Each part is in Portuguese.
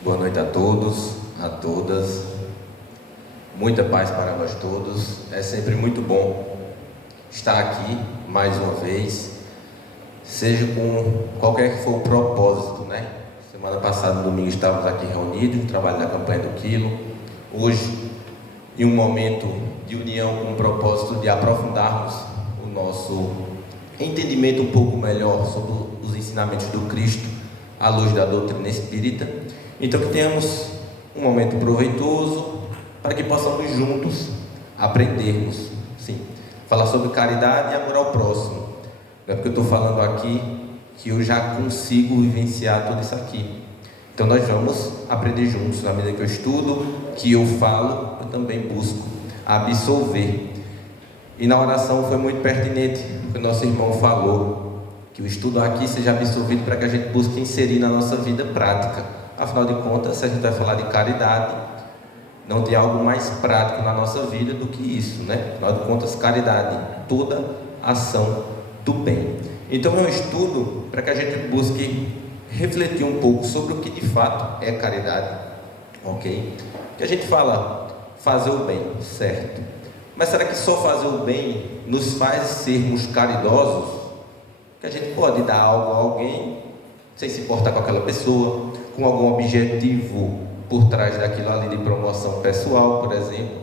Boa noite a todos, a todas. Muita paz para nós todos. É sempre muito bom estar aqui mais uma vez, seja com qualquer que for o propósito, né? Semana passada, no domingo, estávamos aqui reunidos no trabalho da campanha do Quilo. Hoje, em um momento de união com o propósito de aprofundarmos o nosso entendimento um pouco melhor sobre os ensinamentos do Cristo à luz da doutrina espírita. Então, que tenhamos um momento proveitoso para que possamos juntos aprendermos, sim, falar sobre caridade e amor ao próximo. Não é porque eu estou falando aqui que eu já consigo vivenciar tudo isso aqui. Então, nós vamos aprender juntos. Na medida que eu estudo, que eu falo, eu também busco absorver. E na oração foi muito pertinente o que o nosso irmão falou, que o estudo aqui seja absorvido para que a gente busque inserir na nossa vida prática. Afinal de contas, se a gente vai falar de caridade, não tem algo mais prático na nossa vida do que isso, né? Afinal de contas, caridade, toda ação do bem. Então é um estudo para que a gente busque refletir um pouco sobre o que de fato é caridade, ok? Que a gente fala fazer o bem, certo? Mas será que só fazer o bem nos faz sermos caridosos? Que a gente pode dar algo a alguém sem se importar com aquela pessoa, com algum objetivo por trás daquilo ali de promoção pessoal, por exemplo.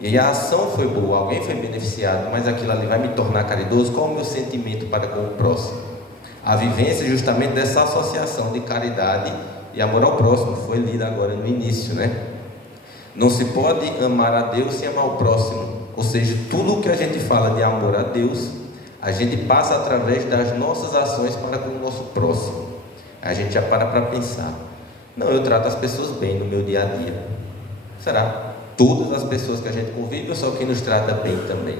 E aí a ação foi boa, alguém foi beneficiado, mas aquilo ali vai me tornar caridoso. Qual é o meu sentimento para com o próximo? A vivência justamente dessa associação de caridade e amor ao próximo foi lida agora no início, né? Não se pode amar a Deus sem amar o próximo. Ou seja, tudo o que a gente fala de amor a Deus, a gente passa através das nossas ações para com o nosso próximo. A gente já para pensar: não, eu trato as pessoas bem no meu dia a dia. Será? Todas as pessoas que a gente convive ou só quem nos trata bem também?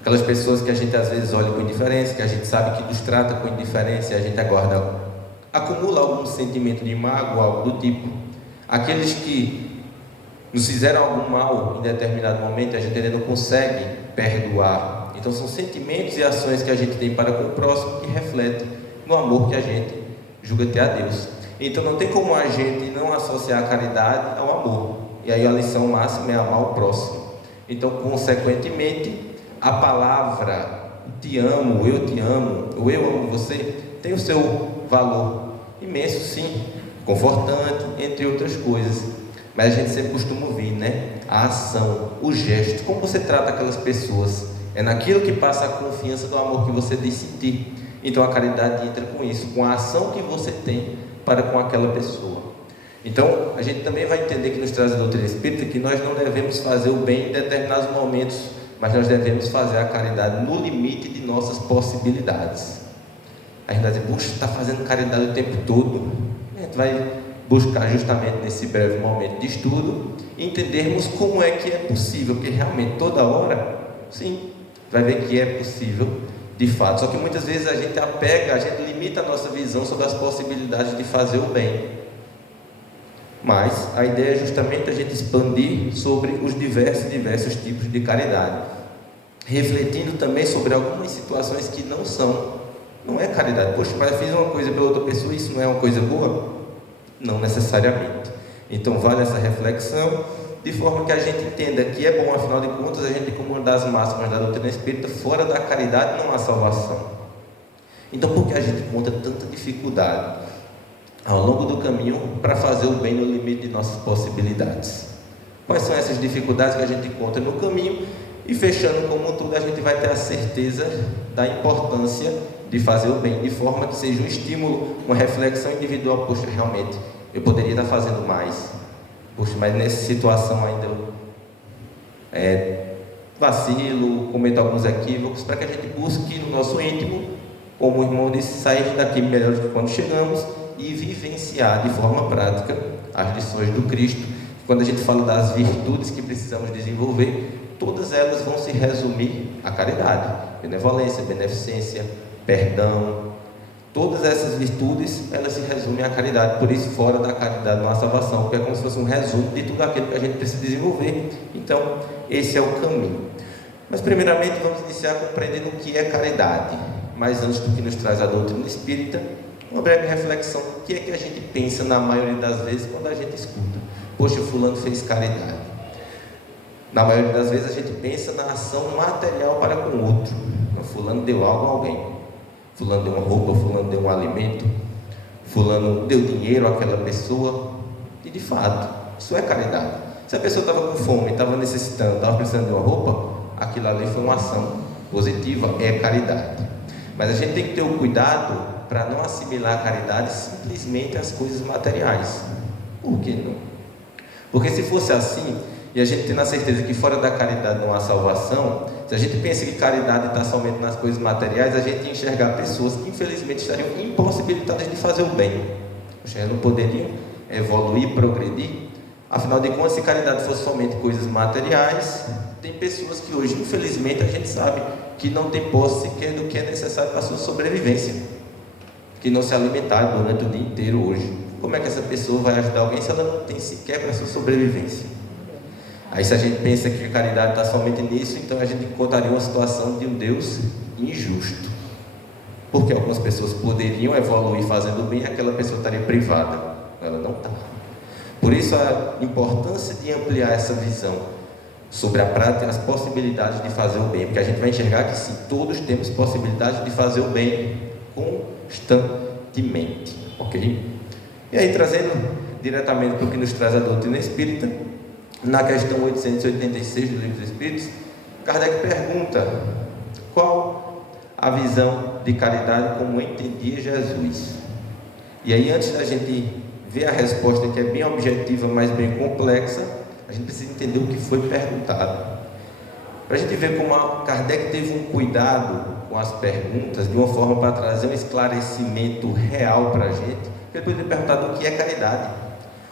Aquelas pessoas que a gente às vezes olha com indiferença, que a gente sabe que nos trata com indiferença e a gente acumula algum sentimento de mágoa, algo do tipo. Aqueles que nos fizeram algum mal em determinado momento e a gente ainda não consegue perdoar. Então são sentimentos e ações que a gente tem para com o próximo que refletem no amor que a gente julga ter a Deus. Então não tem como a gente não associar a caridade ao amor. E aí a lição máxima é amar o próximo. Então, consequentemente, a palavra te amo, ou eu amo você, tem o seu valor imenso, sim, confortante, entre outras coisas. Mas a gente sempre costuma ouvir, né? A ação, o gesto, como você trata aquelas pessoas, é naquilo que passa a confiança do amor que você diz sentir. Então a caridade entra com isso, com a ação que você tem para com aquela pessoa. Então a gente também vai entender que nos traz a doutrina espírita que nós não devemos fazer o bem em determinados momentos, mas nós devemos fazer a caridade no limite de nossas possibilidades. A gente vai dizer: puxa, está fazendo caridade o tempo todo. A gente vai buscar justamente nesse breve momento de estudo entendermos como é que é possível, porque realmente toda hora, sim, vai ver que é possível de fato. Só que muitas vezes a gente limita a nossa visão sobre as possibilidades de fazer o bem. Mas a ideia é justamente a gente expandir sobre os diversos tipos de caridade, refletindo também sobre algumas situações que não é caridade. Poxa, mas eu fiz uma coisa pela outra pessoa, isso não é uma coisa boa? Não necessariamente. Então vale essa reflexão, de forma que a gente entenda que é bom, afinal de contas, a gente, como uma das máximas da doutrina espírita, fora da caridade não há salvação. Então por que a gente encontra tanta dificuldade ao longo do caminho para fazer o bem no limite de nossas possibilidades? Quais são essas dificuldades que a gente encontra no caminho? E fechando como tudo, a gente vai ter a certeza da importância de fazer o bem, de forma que seja um estímulo, uma reflexão individual. Poxa, realmente, eu poderia estar fazendo mais. Poxa, mas nessa situação ainda vacilo, cometo alguns equívocos, para que a gente busque no nosso íntimo, como o irmão disse, sair daqui melhores do que quando chegamos e vivenciar de forma prática as lições do Cristo. Quando a gente fala das virtudes que precisamos desenvolver, todas elas vão se resumir à caridade: benevolência, beneficência, perdão. Todas essas virtudes, elas se resumem à caridade. Por isso, fora da caridade não há salvação, porque é como se fosse um resumo de tudo aquilo que a gente precisa desenvolver. Então, esse é o caminho. Mas primeiramente vamos iniciar compreendendo o que é caridade. Mas antes do que nos traz a doutrina espírita, Uma breve reflexão, o que é que a gente pensa na maioria das vezes quando a gente escuta? Poxa, fulano fez caridade. Na maioria das vezes a gente pensa na ação material para com o outro. Fulano deu algo a alguém. Fulano deu uma roupa, fulano deu um alimento, fulano deu dinheiro àquela pessoa. E de fato, isso é caridade. Se a pessoa estava com fome, estava necessitando, estava precisando de uma roupa, aquilo ali foi uma ação positiva, é caridade. Mas a gente tem que ter o cuidado para não assimilar a caridade simplesmente às coisas materiais. Por que não? Porque se fosse assim, e a gente tendo a certeza que fora da caridade não há salvação, se a gente pensa que caridade está somente nas coisas materiais, a gente ia enxergar pessoas que infelizmente estariam impossibilitadas de fazer o bem. Elas não poderiam evoluir, progredir. Afinal de contas, se caridade fosse somente coisas materiais, tem pessoas que hoje, infelizmente, a gente sabe que não tem posse sequer do que é necessário para a sua sobrevivência, que não se alimentaram durante o dia inteiro hoje. Como é que essa pessoa vai ajudar alguém se ela não tem sequer para a sua sobrevivência? Aí se a gente pensa que a caridade está somente nisso, então a gente encontraria uma situação de um Deus injusto, porque algumas pessoas poderiam evoluir fazendo bem e aquela pessoa estaria privada, ela não está. Por isso a importância de ampliar essa visão sobre a prática, as possibilidades de fazer o bem, porque a gente vai enxergar que sim, todos temos possibilidade de fazer o bem constantemente, ok? E aí, trazendo diretamente para o que nos traz a doutrina espírita, na questão 886 do Livro dos Espíritos, Kardec pergunta: qual a visão de caridade como entendia Jesus? E aí, antes da gente ver a resposta, que é bem objetiva, mas bem complexa, a gente precisa entender o que foi perguntado, para a gente ver como a Kardec teve um cuidado com as perguntas, de uma forma para trazer um esclarecimento real para a gente. Ele poderia ter perguntado o que é caridade,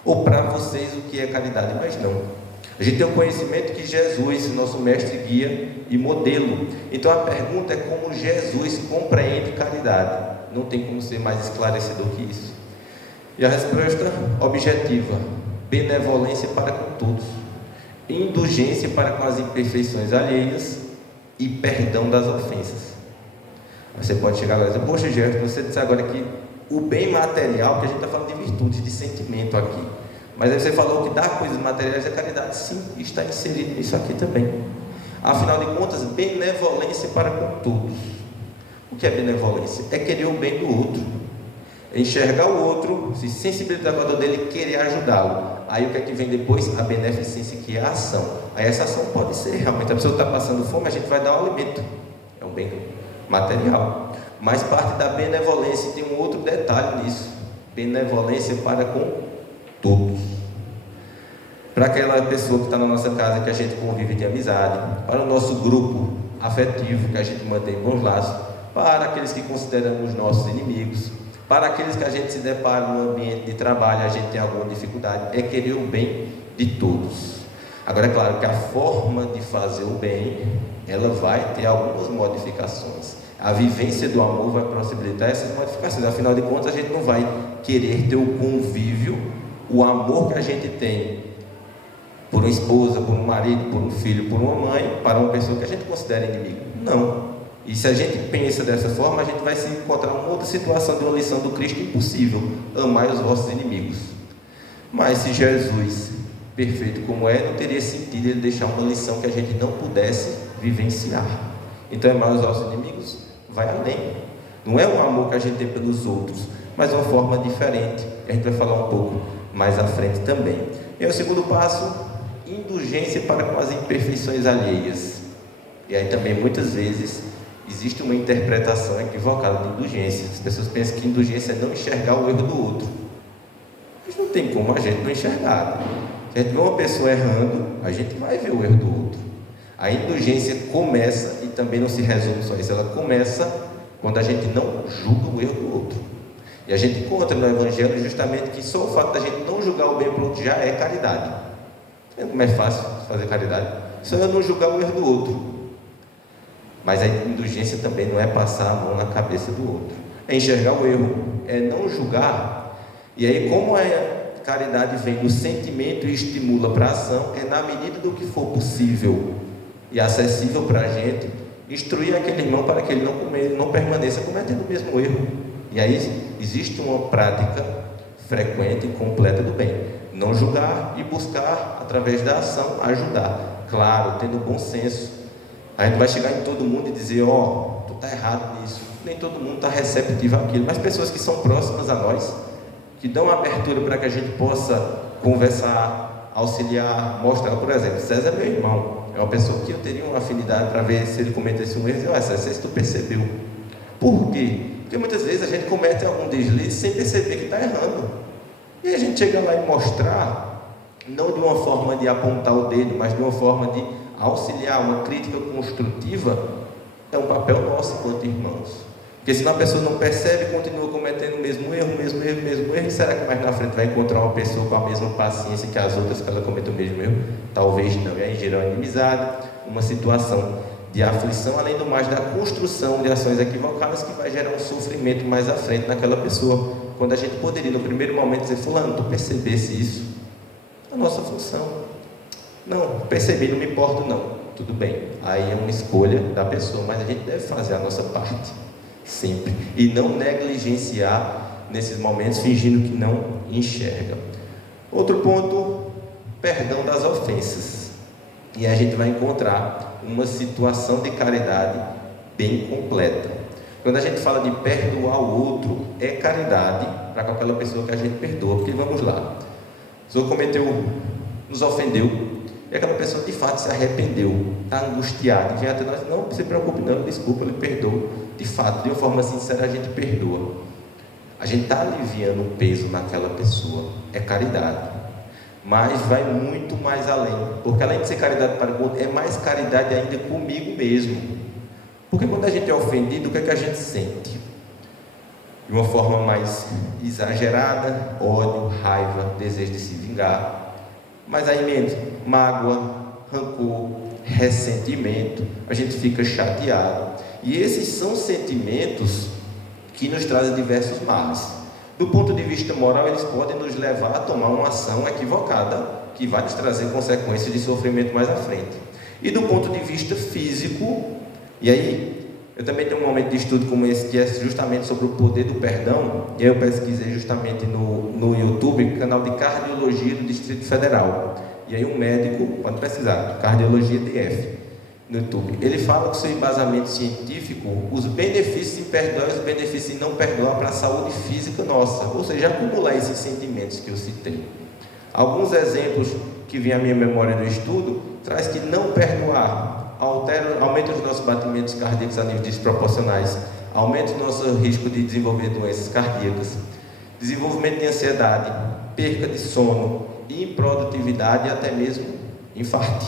ou para vocês o que é caridade, mas não. A gente tem o conhecimento que Jesus, nosso mestre, guia e modelo. Então a pergunta é como Jesus compreende caridade. Não tem como ser mais esclarecedor que isso. E a resposta objetiva: benevolência para com todos, indulgência para com as imperfeições alheias e perdão das ofensas. Você pode chegar lá e dizer: poxa, Gerson, você disse agora que o bem material, que a gente está falando de virtude, de sentimento aqui, mas aí você falou que dar coisas materiais é caridade. Sim, está inserido nisso aqui também. Afinal de contas, benevolência para com todos. O que é benevolência? É querer o bem do outro, é enxergar o outro, se sensibilizar com a dor dele e querer ajudá-lo. Aí o que é que vem depois? A beneficência, que é a ação. Aí essa ação pode ser realmente, a pessoa está passando fome, a gente vai dar um alimento, é um bem material, mas parte da benevolência. Tem um outro detalhe nisso: benevolência para com todos. Para aquela pessoa que está na nossa casa, que a gente convive de amizade, para o nosso grupo afetivo, que a gente mantém bons laços, para aqueles que consideramos nossos inimigos, para aqueles que a gente se depara no ambiente de trabalho, a gente tem alguma dificuldade, é querer o bem de todos. Agora é claro que a forma de fazer o bem, ela vai ter algumas modificações. A vivência do amor vai possibilitar essas modificações. Afinal de contas, a gente não vai querer ter o convívio, o amor que a gente tem por uma esposa, por um marido, por um filho, por uma mãe, para uma pessoa que a gente considera inimigo. Não. E se a gente pensa dessa forma, a gente vai se encontrar uma outra situação de uma lição do Cristo impossível: amai os vossos inimigos. Mas se Jesus, perfeito como é, não teria sentido ele deixar uma lição que a gente não pudesse vivenciar. Então, amar os nossos inimigos vai além. Não é um amor que a gente tem pelos outros, mas uma forma diferente. A gente vai falar um pouco mais à frente também. E aí, o segundo passo: indulgência para com as imperfeições alheias. E aí também muitas vezes existe uma interpretação equivocada de indulgência. As pessoas pensam que indulgência é não enxergar o erro do outro, mas não tem como a gente não enxergar. Se a gente vê uma pessoa errando, a gente vai ver o erro do outro. A indulgência começa, e também não se resume só isso, ela começa quando a gente não julga o erro do outro. E a gente encontra no Evangelho justamente que só o fato da gente não julgar o bem do outro já é caridade. Vendo como é fácil fazer caridade? Só eu não julgar o erro do outro. Mas a indulgência também não é passar a mão na cabeça do outro, é enxergar o erro, é não julgar. E aí, como a caridade vem do sentimento e estimula para a ação, é na medida do que for possível e acessível para a gente, instruir aquele irmão para que ele não permaneça cometendo o mesmo erro. E aí existe uma prática frequente e completa do bem. Não julgar e buscar, através da ação, ajudar. Claro, tendo bom senso. A gente vai chegar em todo mundo e dizer, ó, tu está errado nisso. Nem todo mundo está receptivo àquilo, mas pessoas que são próximas a nós, que dão abertura para que a gente possa conversar, auxiliar, mostrar. Por exemplo, César é meu irmão, é uma pessoa que eu teria uma afinidade para ver se ele cometesse um erro. Eu dizer, César, se tu percebeu. Por quê? Porque muitas vezes a gente comete algum deslize sem perceber que está errando. E a gente chega lá e mostrar, não de uma forma de apontar o dedo, mas de uma forma de auxiliar, uma crítica construtiva, é um papel nosso enquanto irmãos. Porque senão a pessoa não percebe e continua cometendo o mesmo erro, e será que mais na frente vai encontrar uma pessoa com a mesma paciência que as outras que ela comete o mesmo erro? Talvez não. E aí gera uma inimizade, uma situação de aflição, além do mais da construção de ações equivocadas que vai gerar um sofrimento mais à frente naquela pessoa. Quando a gente poderia no primeiro momento dizer, fulano, tu percebesse isso? A nossa função. Não, percebi, não me importo não. Tudo bem, aí é uma escolha da pessoa, mas a gente deve fazer a nossa parte. Sempre, e não negligenciar nesses momentos, fingindo que não enxerga. Outro ponto, perdão das ofensas. E a gente vai encontrar uma situação de caridade bem completa. Quando a gente fala de perdoar o outro, é caridade para com aquela pessoa que a gente perdoa. Porque vamos lá, o senhor cometeu, nos ofendeu, e aquela pessoa de fato se arrependeu, está angustiada, e vem até nós, não se preocupe não, desculpa, ele perdoa. De fato, de uma forma sincera, a gente perdoa. A gente está aliviando o peso naquela pessoa. É caridade. Mas vai muito mais além. Porque além de ser caridade para o outro, é mais caridade ainda comigo mesmo. Porque quando a gente é ofendido, o que é que a gente sente? De uma forma mais exagerada, ódio, raiva, desejo de se vingar. Mas aí mesmo, mágoa, rancor, ressentimento, a gente fica chateado. E esses são sentimentos que nos trazem diversos males. Do ponto de vista moral, eles podem nos levar a tomar uma ação equivocada, que vai nos trazer consequências de sofrimento mais à frente. E do ponto de vista físico, e aí eu também tenho um momento de estudo como esse, que é justamente sobre o poder do perdão, e aí eu pesquisei justamente no YouTube, canal de cardiologia do Distrito Federal. E aí um médico, pode pesquisar, cardiologia DF, no YouTube, ele fala com seu embasamento científico os benefícios em perdoar e os benefícios em não perdoar para a saúde física nossa, ou seja, acumular esses sentimentos que eu citei. Alguns exemplos que vêm à minha memória no estudo, traz que não perdoar aumenta os nossos batimentos cardíacos a níveis desproporcionais, aumenta o nosso risco de desenvolver doenças cardíacas, desenvolvimento de ansiedade, perca de sono, improdutividade e até mesmo infarto.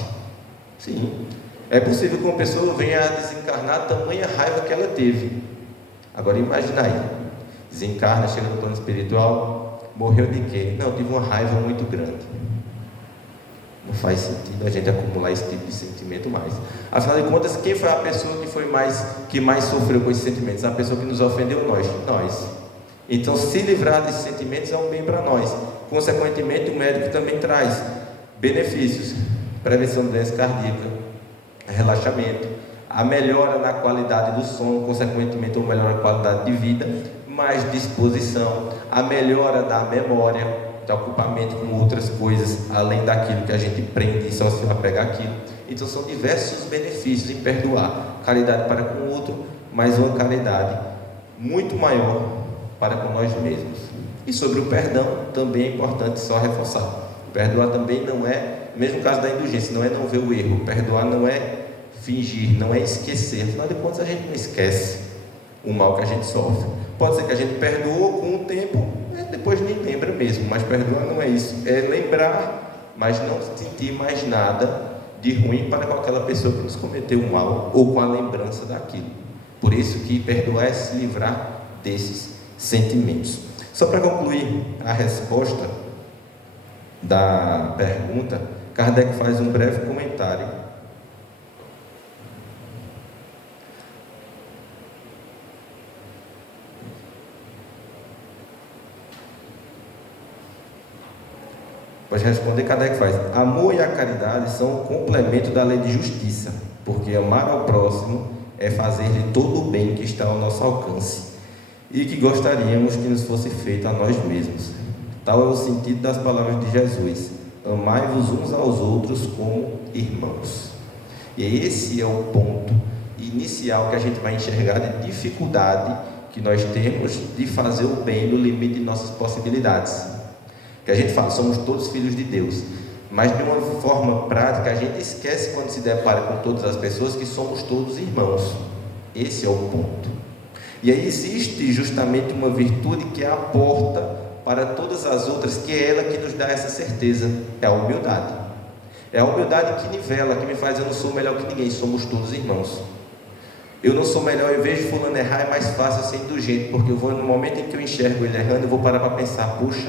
Sim. É possível que uma pessoa venha a desencarnar a tamanha raiva que ela teve. Agora imagina aí, desencarna, chega no plano espiritual, morreu de quê? Não, tive uma raiva muito grande. Não faz sentido a gente acumular esse tipo de sentimento mais. Afinal de contas, quem foi a pessoa que mais sofreu com esses sentimentos? A pessoa que nos ofendeu? Nós. Então, se livrar desses sentimentos é um bem para nós. Consequentemente, o médico também traz benefícios: prevenção de doença cardíaca, relaxamento, a melhora na qualidade do sono, consequentemente uma melhor qualidade de vida, mais disposição, a melhora da memória, de ocupamento com outras coisas, além daquilo que a gente prende e só se apegar aquilo. Então são diversos benefícios em perdoar, caridade para com o outro, mas uma caridade muito maior para com nós mesmos. E sobre o perdão, também é importante só reforçar, perdoar também não é, mesmo caso da indulgência, não é não ver o erro. Perdoar não é fingir, não é esquecer. Afinal de contas, a gente não esquece o mal que a gente sofre. Pode ser que a gente perdoou com o tempo, depois nem lembra mesmo. Mas perdoar não é isso. É lembrar, mas não sentir mais nada de ruim para com aquela pessoa que nos cometeu o mal, ou com a lembrança daquilo. Por isso que perdoar é se livrar desses sentimentos. Só para concluir a resposta da pergunta, Kardec faz um breve comentário. Pode responder, Kardec faz: amor e a caridade são um complemento da lei de justiça, porque amar ao próximo é fazer-lhe todo o bem que está ao nosso alcance. e que gostaríamos que nos fosse feito a nós mesmos. Tal é o sentido das palavras de Jesus: amai-vos uns aos outros como irmãos. E esse é o ponto inicial que a gente vai enxergar de dificuldade que nós temos de fazer o bem no limite de nossas possibilidades. Que a gente fala, somos todos filhos de Deus, mas de uma forma prática a gente esquece, quando se depara com todas as pessoas, que somos todos irmãos. Esse é o ponto. E aí existe justamente uma virtude que é a porta para todas as outras, que é ela que nos dá essa certeza, é a humildade. É a humildade que nivela, que me faz: eu não sou melhor que ninguém, somos todos irmãos. Eu não sou melhor, eu vejo fulano errar, é mais fácil eu ser indulgente, porque eu vou, no momento em que eu enxergo ele errando, eu vou parar para pensar: puxa,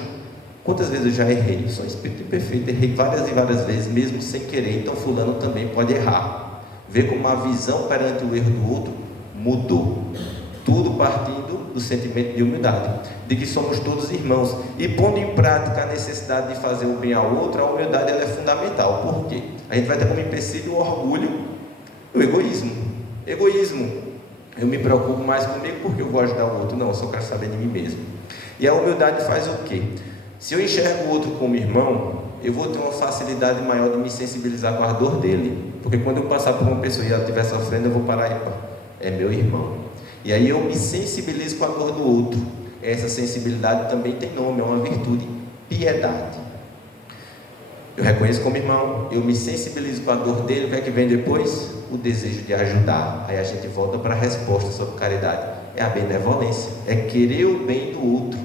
quantas vezes eu já errei? Eu sou um espírito imperfeito, errei várias e várias vezes, mesmo sem querer, então fulano também pode errar. Ver como a visão perante o erro do outro mudou. Tudo partindo do sentimento de humildade, de que somos todos irmãos, e pondo em prática a necessidade de fazer o bem ao outro. A humildade, ela é fundamental. Por quê? A gente vai ter como empecilho o orgulho e o egoísmo. Eu me preocupo mais comigo porque eu vou ajudar o outro. Não, eu só quero saber de mim mesmo. E a humildade faz o quê? Se eu enxergo o outro como irmão, eu vou ter uma facilidade maior de me sensibilizar com a dor dele, porque quando eu passar por uma pessoa e ela estiver sofrendo, eu vou parar e é meu irmão. E aí eu me sensibilizo com a dor do outro. Essa sensibilidade também tem nome, é uma virtude: piedade. Eu reconheço como irmão, eu me sensibilizo com a dor dele. O que é que vem depois? O desejo de ajudar. Aí a gente volta para a resposta sobre caridade: é a benevolência, é querer o bem do outro.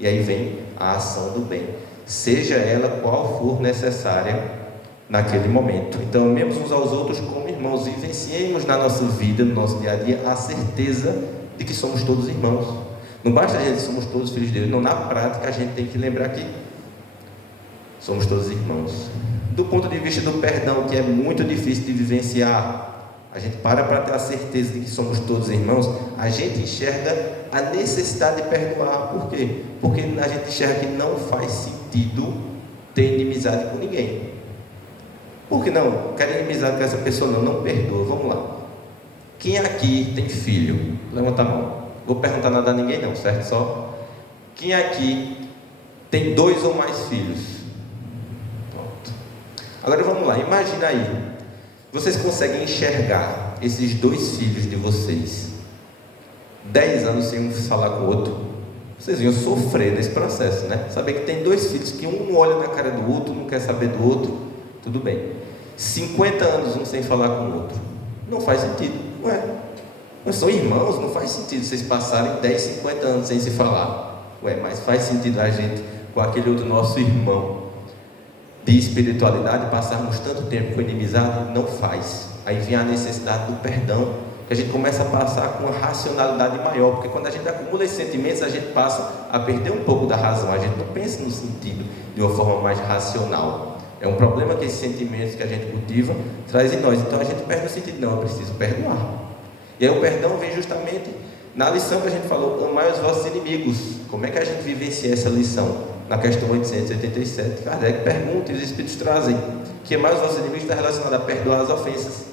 E aí vem a ação do bem, seja ela qual for necessária naquele momento. Então, amemos uns aos outros como irmãos, vivenciemos na nossa vida, no nosso dia a dia, a certeza de que somos todos irmãos. Não basta a gente somos todos filhos de Deus, não, na prática a gente tem que lembrar que somos todos irmãos. Do ponto de vista do perdão, que é muito difícil de vivenciar, a gente para ter a certeza de que somos todos irmãos, a gente enxerga a necessidade de perdoar. Por quê? Porque a gente enxerga que não faz sentido ter inimizade com ninguém. Por que não? Quero inimizade com essa pessoa? Não perdoa. Vamos lá. Quem aqui tem filho? Levanta a mão. Vou perguntar nada a ninguém não, certo? Só. Quem aqui tem 2 ou mais filhos? Pronto. Agora vamos lá, imagina aí. Vocês conseguem enxergar esses 2 filhos de vocês 10 anos sem um falar com o outro? Vocês iam sofrer nesse processo, né? Saber que tem 2 filhos que um olha na cara do outro, não quer saber do outro, tudo bem. 50 anos um sem falar com o outro, não faz sentido, não é? Nós somos irmãos, não faz sentido vocês passarem 10, 50 anos sem se falar. Mas faz sentido a gente, com aquele outro nosso irmão de espiritualidade, passarmos tanto tempo com inimizade? Não faz. Aí vem a necessidade do perdão, que a gente começa a passar com uma racionalidade maior, porque quando a gente acumula esses sentimentos, a gente passa a perder um pouco da razão, a gente não pensa no sentido de uma forma mais racional. É um problema que esses sentimentos que a gente cultiva traz em nós. Então a gente perde o sentido: não, eu preciso perdoar. E aí o perdão vem justamente na lição que a gente falou: amai os vossos inimigos. Como é que a gente vivencia essa lição? Na questão 887, Kardec pergunta, e os Espíritos trazem que amar os vossos inimigos está relacionado a perdoar as ofensas,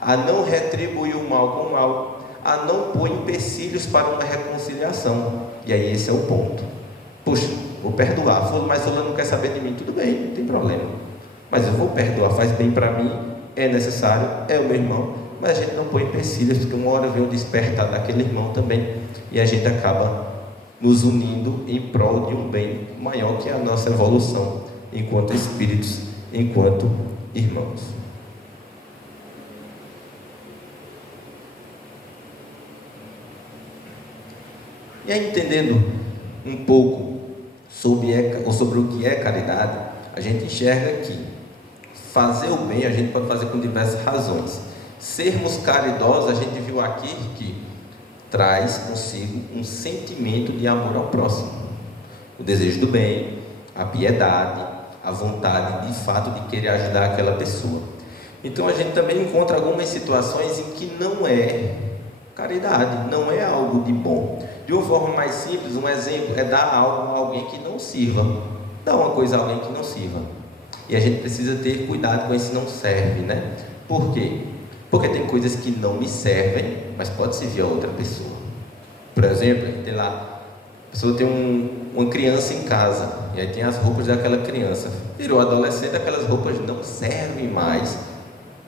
a não retribuir o mal com o mal, a não pôr empecilhos para uma reconciliação. E aí esse é o ponto. Puxa, vou perdoar, mas fulano não quer saber de mim, tudo bem, não tem problema, mas eu vou perdoar, faz bem para mim, é necessário, é o meu irmão, mas a gente não põe empecilhos, porque uma hora vem o despertar daquele irmão também, e a gente acaba nos unindo em prol de um bem maior, que é a nossa evolução enquanto espíritos, enquanto irmãos. E aí, entendendo um pouco sobre o que é caridade, a gente enxerga que fazer o bem a gente pode fazer com diversas razões. Sermos caridosos, a gente viu aqui que traz consigo um sentimento de amor ao próximo, o desejo do bem, a piedade, a vontade de fato de querer ajudar aquela pessoa. Então a gente também encontra algumas situações em que não é caridade, não é algo de bom. De uma forma mais simples, um exemplo é dar algo a alguém que não sirva, dar uma coisa a alguém que não sirva. E a gente precisa ter cuidado com esse não serve, né? Por quê? Porque tem coisas que não me servem, mas pode servir a outra pessoa. Por exemplo, a gente tem lá, a pessoa tem uma criança em casa, e aí tem as roupas daquela criança. Virou adolescente, aquelas roupas não servem mais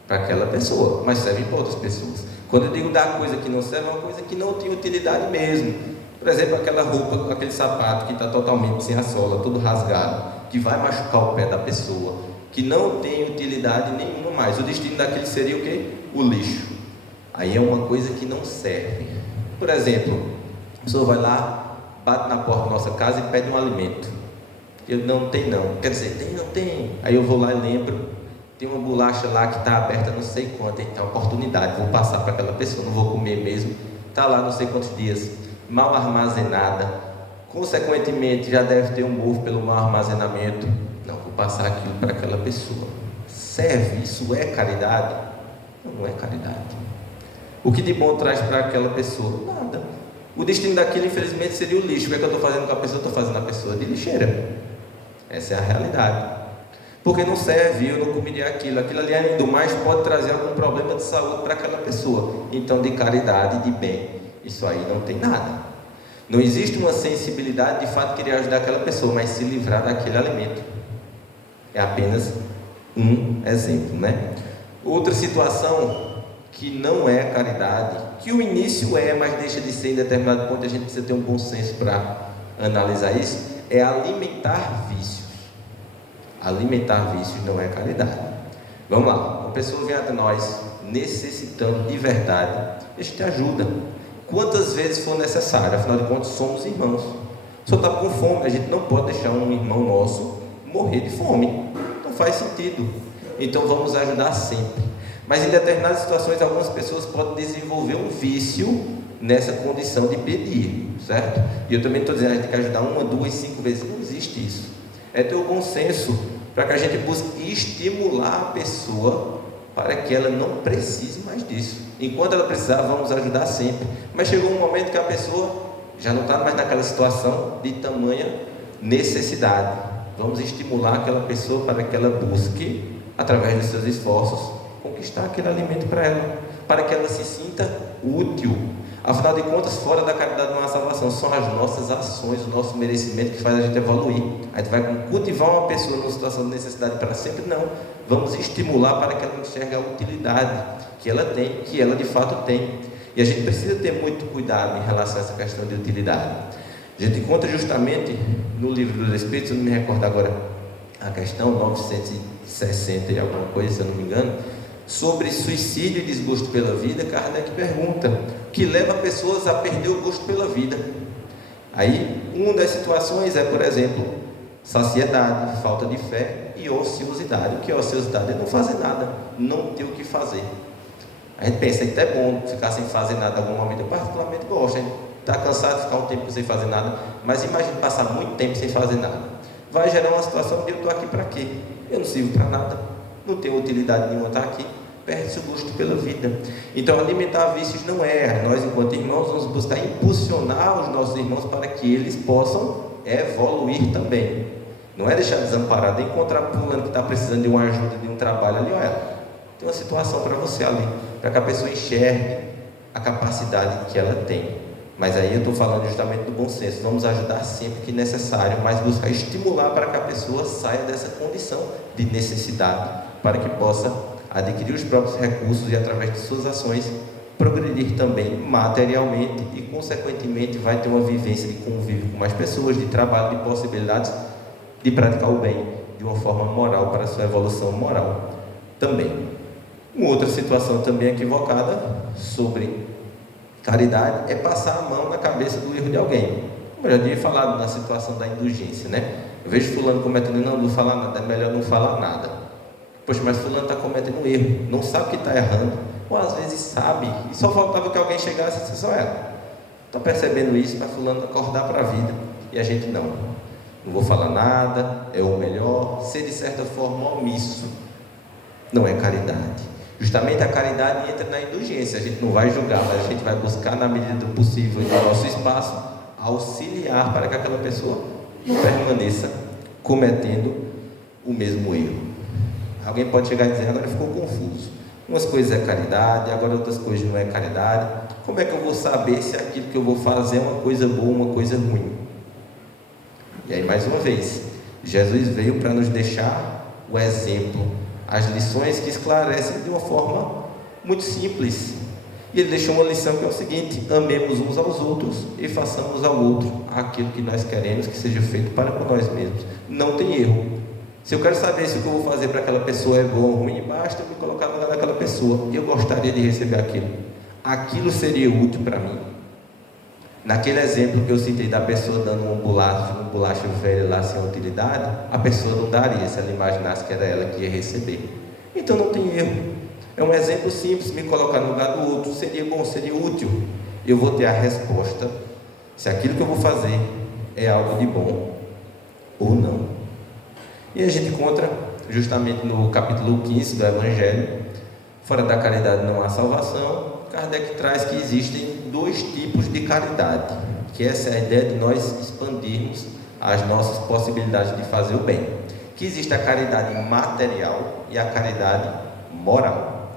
para aquela pessoa, mas servem para outras pessoas. Quando eu digo dar coisa que não serve, é uma coisa que não tem utilidade mesmo. Por exemplo, aquela roupa, aquele sapato que está totalmente sem a sola, todo rasgado, que vai machucar o pé da pessoa, que não tem utilidade nenhuma mais. O destino daquele seria o quê? O lixo. Aí é uma coisa que não serve. Por exemplo, a pessoa vai lá, bate na porta da nossa casa e pede um alimento. Eu não tem não. Quer dizer, tem, não tem. Aí eu vou lá e lembro, tem uma bolacha lá que está aberta não sei quanto, então oportunidade, vou passar para aquela pessoa, não vou comer mesmo. Está lá não sei quantos dias, mal armazenada, consequentemente já deve ter um ovo pelo mau armazenamento. Não, vou passar aquilo para aquela pessoa. Serve? Isso é caridade? Não é caridade. O que de bom traz para aquela pessoa? Nada. O destino daquilo, infelizmente, seria o lixo. O que é que eu estou fazendo com a pessoa? Estou fazendo a pessoa de lixeira. Essa é a realidade. Porque não serve, eu não comeria aquilo. Aquilo ali, além do mais, pode trazer algum problema de saúde para aquela pessoa. Então, de caridade, de bem, isso aí não tem nada. Não existe uma sensibilidade de fato querer ajudar aquela pessoa, mas se livrar daquele alimento. É apenas um exemplo, né? Outra situação que não é caridade, que o início é, mas deixa de ser em determinado ponto, a gente precisa ter um bom senso para analisar isso, é alimentar vícios. Alimentar vícios não é caridade. Vamos lá, uma pessoa vem até nós necessitando de verdade, a gente ajuda quantas vezes for necessário, afinal de contas somos irmãos. Se eu estou com fome, a gente não pode deixar um irmão nosso morrer de fome, não faz sentido. Então vamos ajudar sempre. Mas em determinadas situações, algumas pessoas podem desenvolver um vício nessa condição de pedir, certo? E eu também estou dizendo, a gente tem que ajudar 1, 2, 5 vezes, não existe isso. É ter o bom senso para que a gente busque estimular a pessoa para que ela não precise mais disso. Enquanto ela precisar, vamos ajudar sempre. Mas chegou um momento que a pessoa já não está mais naquela situação de tamanha necessidade. Vamos estimular aquela pessoa para que ela busque, através dos seus esforços, conquistar aquele alimento para ela, para que ela se sinta útil. Afinal de contas, fora da caridade não há salvação, são as nossas ações, o nosso merecimento que faz a gente evoluir. A gente vai cultivar uma pessoa numa situação de necessidade para sempre? Não. Vamos estimular para que ela enxergue a utilidade que ela tem, que ela de fato tem. E a gente precisa ter muito cuidado em relação a essa questão de utilidade. A gente encontra justamente no Livro dos Espíritos, eu não me recordo agora a questão 960 e alguma coisa, se eu não me engano, sobre suicídio e desgosto pela vida. Kardec pergunta: o que leva pessoas a perder o gosto pela vida? Aí, uma das situações é, por exemplo, saciedade, falta de fé e ociosidade. O que é ociosidade? É não fazer nada, não ter o que fazer. A gente pensa que é bom ficar sem fazer nada em algum momento. Eu particularmente gosto, está cansado de ficar um tempo sem fazer nada, mas imagine passar muito tempo sem fazer nada. Vai gerar uma situação de eu estou aqui para quê? Eu não sirvo para nada, não tenho utilidade nenhuma estar aqui, perde-se o gosto pela vida. Então, alimentar vícios não é. Nós, enquanto irmãos, vamos buscar impulsionar os nossos irmãos para que eles possam evoluir também. Não é deixar desamparado, é encontrar fulano que está precisando de uma ajuda, de um trabalho ali, olha, tem uma situação para você ali, para que a pessoa enxergue a capacidade que ela tem. Mas aí eu estou falando justamente do bom senso. Vamos ajudar sempre que necessário, mas buscar estimular para que a pessoa saia dessa condição de necessidade, para que possa adquirir os próprios recursos e, através de suas ações, progredir também materialmente e, consequentemente, vai ter uma vivência de convívio com mais pessoas, de trabalho, de possibilidades de praticar o bem de uma forma moral, para a sua evolução moral também. Uma outra situação também equivocada sobre caridade é passar a mão na cabeça do erro de alguém. Como eu já tinha falado na situação da indulgência, né? Eu vejo fulano cometendo, não vou falar nada, é melhor não falar nada. Poxa, mas fulano está cometendo um erro, não sabe que está errando, ou às vezes sabe, e só faltava que alguém chegasse e dissesse: olha, está percebendo isso, mas fulano acordar para a vida, e a gente não vou falar nada, é o melhor, ser de certa forma omisso, não é caridade. Justamente a caridade entra na indulgência, a gente não vai julgar, mas a gente vai buscar, na medida do possível, no nosso espaço, auxiliar para que aquela pessoa não permaneça cometendo o mesmo erro. Alguém pode chegar e dizer: agora ficou confuso. Umas coisas é caridade, agora outras coisas não é caridade. Como é que eu vou saber se aquilo que eu vou fazer é uma coisa boa ou uma coisa ruim? E aí, mais uma vez, Jesus veio para nos deixar o exemplo, as lições que esclarecem de uma forma muito simples. E ele deixou uma lição que é o seguinte: amemos uns aos outros e façamos ao outro aquilo que nós queremos que seja feito para nós mesmos. Não tem erro. Se eu quero saber se o que eu vou fazer para aquela pessoa é bom ou ruim, basta eu me colocar no lugar daquela pessoa. Eu gostaria de receber aquilo. Aquilo seria útil para mim. Naquele exemplo que eu citei da pessoa dando um bolacha velho lá sem utilidade, a pessoa não daria se ela imaginasse que era ela que ia receber. Então não tem erro. É um exemplo simples, me colocar no lugar do outro seria bom, seria útil. Eu vou ter a resposta se aquilo que eu vou fazer é algo de bom ou não. E a gente encontra justamente no capítulo 15 do Evangelho, fora da caridade não há salvação. Kardec traz que existem dois tipos de caridade, que essa é a ideia de nós expandirmos as nossas possibilidades de fazer o bem. Que existe a caridade material e a caridade moral.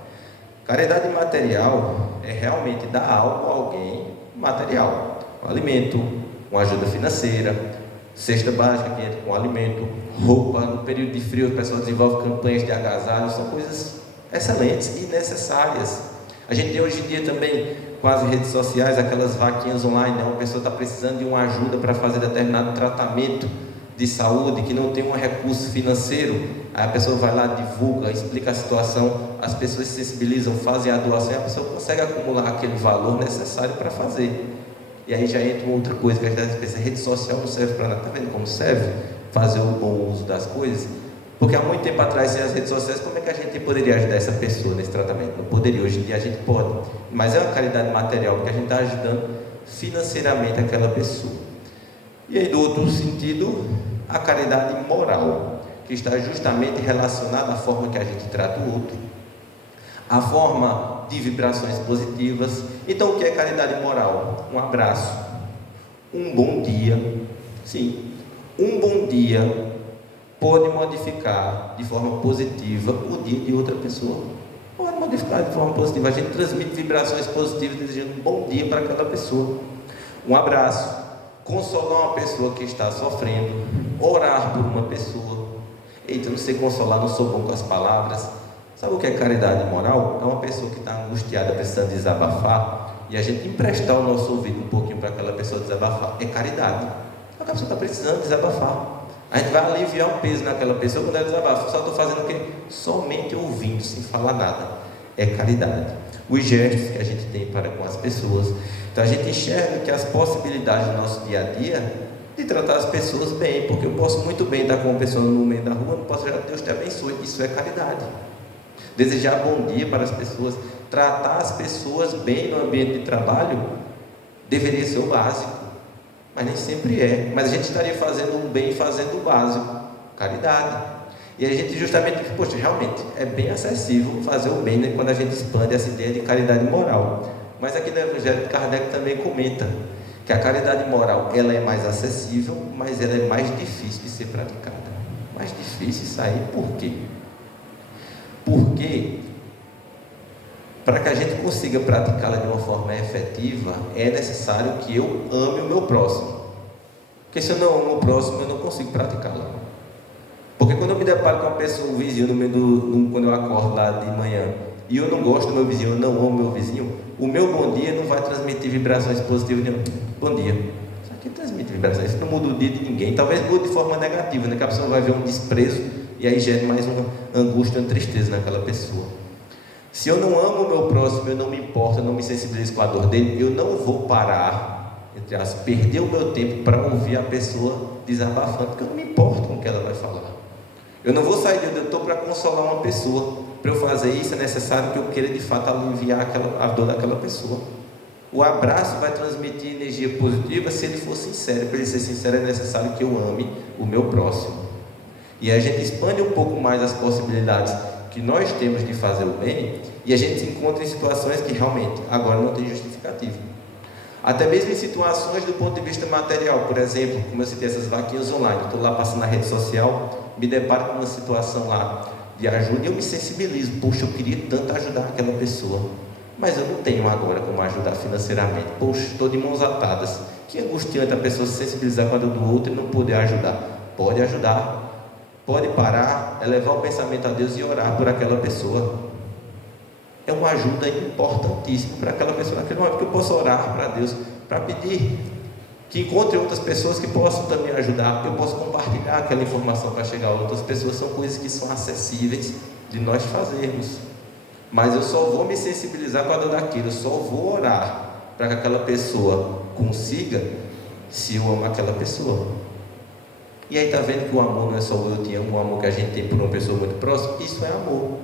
Caridade material é realmente dar algo a alguém material, um alimento, uma ajuda financeira, cesta básica que entra com alimento, roupa. No período de frio a pessoa desenvolve campanhas de agasalho, são coisas excelentes e necessárias. A gente tem hoje em dia também, com as redes sociais, aquelas vaquinhas online, né? Uma pessoa está precisando de uma ajuda para fazer determinado tratamento de saúde, que não tem um recurso financeiro, aí a pessoa vai lá, divulga, explica a situação, as pessoas se sensibilizam, fazem a doação e a pessoa consegue acumular aquele valor necessário para fazer. E aí já entra uma outra coisa que a gente pensa: a rede social não serve para nada. Está vendo como serve? Fazer o bom uso das coisas. Porque há muito tempo atrás, sem as redes sociais, como é que a gente poderia ajudar essa pessoa nesse tratamento? Não poderia. Hoje em dia a gente pode, mas é uma caridade material, porque a gente está ajudando financeiramente aquela pessoa. E aí, do outro sentido, a caridade moral, que está justamente relacionada à forma que a gente trata o outro, a forma de vibrações positivas. Então, o que é caridade moral? Um abraço, um bom dia. Sim, um bom dia pode modificar de forma positiva o dia de outra pessoa. Pode modificar de forma positiva. A gente transmite vibrações positivas desejando um bom dia para aquela pessoa. Um abraço, consolar uma pessoa que está sofrendo, orar por uma pessoa. Eita, eu não sei consolar, não sou bom com as palavras. Sabe o que é caridade moral? É uma pessoa que está angustiada, precisando desabafar, e a gente emprestar o nosso ouvido um pouquinho para aquela pessoa desabafar. É caridade. A pessoa está precisando desabafar. A gente vai aliviar um peso naquela pessoa quando ela desabafa. Só estou fazendo o quê? Somente ouvindo, sem falar nada. É caridade. Os gestos que a gente tem para com as pessoas. Então a gente enxerga que as possibilidades do nosso dia a dia de tratar as pessoas bem, porque eu posso muito bem estar com uma pessoa no meio da rua, não posso já, Deus te abençoe. Isso é caridade. Desejar bom dia para as pessoas, tratar as pessoas bem no ambiente de trabalho, deveria ser o básico. Mas nem sempre é. Mas a gente estaria fazendo o bem, fazendo o básico, caridade. E a gente justamente, poxa, realmente é bem acessível fazer o bem, né, quando a gente expande essa ideia de caridade moral. Mas aqui no Evangelho, Kardec também comenta que a caridade moral, ela é mais acessível, mas ela é mais difícil de ser praticada. Mais difícil isso aí, por quê? Porque para que a gente consiga praticá-la de uma forma efetiva, é necessário que eu ame o meu próximo. Porque se eu não amo o próximo, eu não consigo praticá-la. Porque quando eu me deparo com uma pessoa, um vizinho, quando eu acordo lá de manhã, e eu não gosto do meu vizinho, eu não amo o meu vizinho, o meu bom dia não vai transmitir vibrações positivas nenhuma. Bom dia. Isso aqui transmite vibrações, isso não muda o dia de ninguém. Talvez mude de forma negativa, né? Que a pessoa vai ver um desprezo e aí gera mais uma angústia, uma tristeza naquela pessoa. Se eu não amo o meu próximo, eu não me importo, eu não me sensibilizo com a dor dele, eu não vou parar, entre aspas, perder o meu tempo para ouvir a pessoa desabafando, porque eu não me importo com o que ela vai falar. Eu não vou sair de onde eu estou para consolar uma pessoa. Para eu fazer isso é necessário que eu queira de fato aliviar a dor daquela pessoa. O abraço vai transmitir energia positiva se ele for sincero. Para ele ser sincero é necessário que eu ame o meu próximo. E a gente expande um pouco mais as possibilidades que nós temos de fazer o bem, e a gente se encontra em situações que realmente agora não tem justificativa. Até mesmo em situações do ponto de vista material, por exemplo, como eu citei essas vaquinhas online, estou lá passando na rede social, me deparo com uma situação lá de ajuda, e eu me sensibilizo. Poxa, eu queria tanto ajudar aquela pessoa, mas eu não tenho agora como ajudar financeiramente. Poxa, estou de mãos atadas. Que angustiante a pessoa se sensibilizar com a dor do outro e não poder ajudar. Pode ajudar, pode parar, elevar o pensamento a Deus e orar por aquela pessoa. É uma ajuda importantíssima para aquela pessoa. Naquele momento que eu posso orar para Deus, para pedir que encontre outras pessoas que possam também ajudar. Eu posso compartilhar aquela informação para chegar a outras pessoas. São coisas que são acessíveis de nós fazermos. Mas eu só vou me sensibilizar com a dor daquilo, eu só vou orar para que aquela pessoa consiga, se eu amo aquela pessoa. E aí está vendo que o amor não é só o eu te amo, o amor que a gente tem por uma pessoa muito próxima. Isso é amor.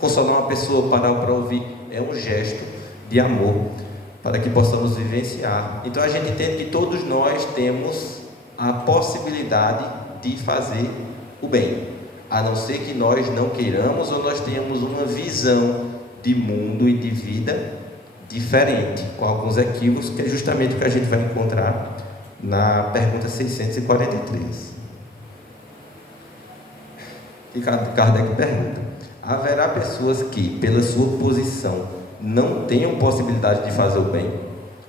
Consolar uma pessoa, parar para ouvir, é um gesto de amor, para que possamos vivenciar. Então a gente entende que todos nós temos a possibilidade de fazer o bem, a não ser que nós não queiramos ou nós tenhamos uma visão de mundo e de vida diferente, com alguns equívocos, que é justamente o que a gente vai encontrar na pergunta 643. E Kardec pergunta: haverá pessoas que, pela sua posição, não tenham possibilidade de fazer o bem?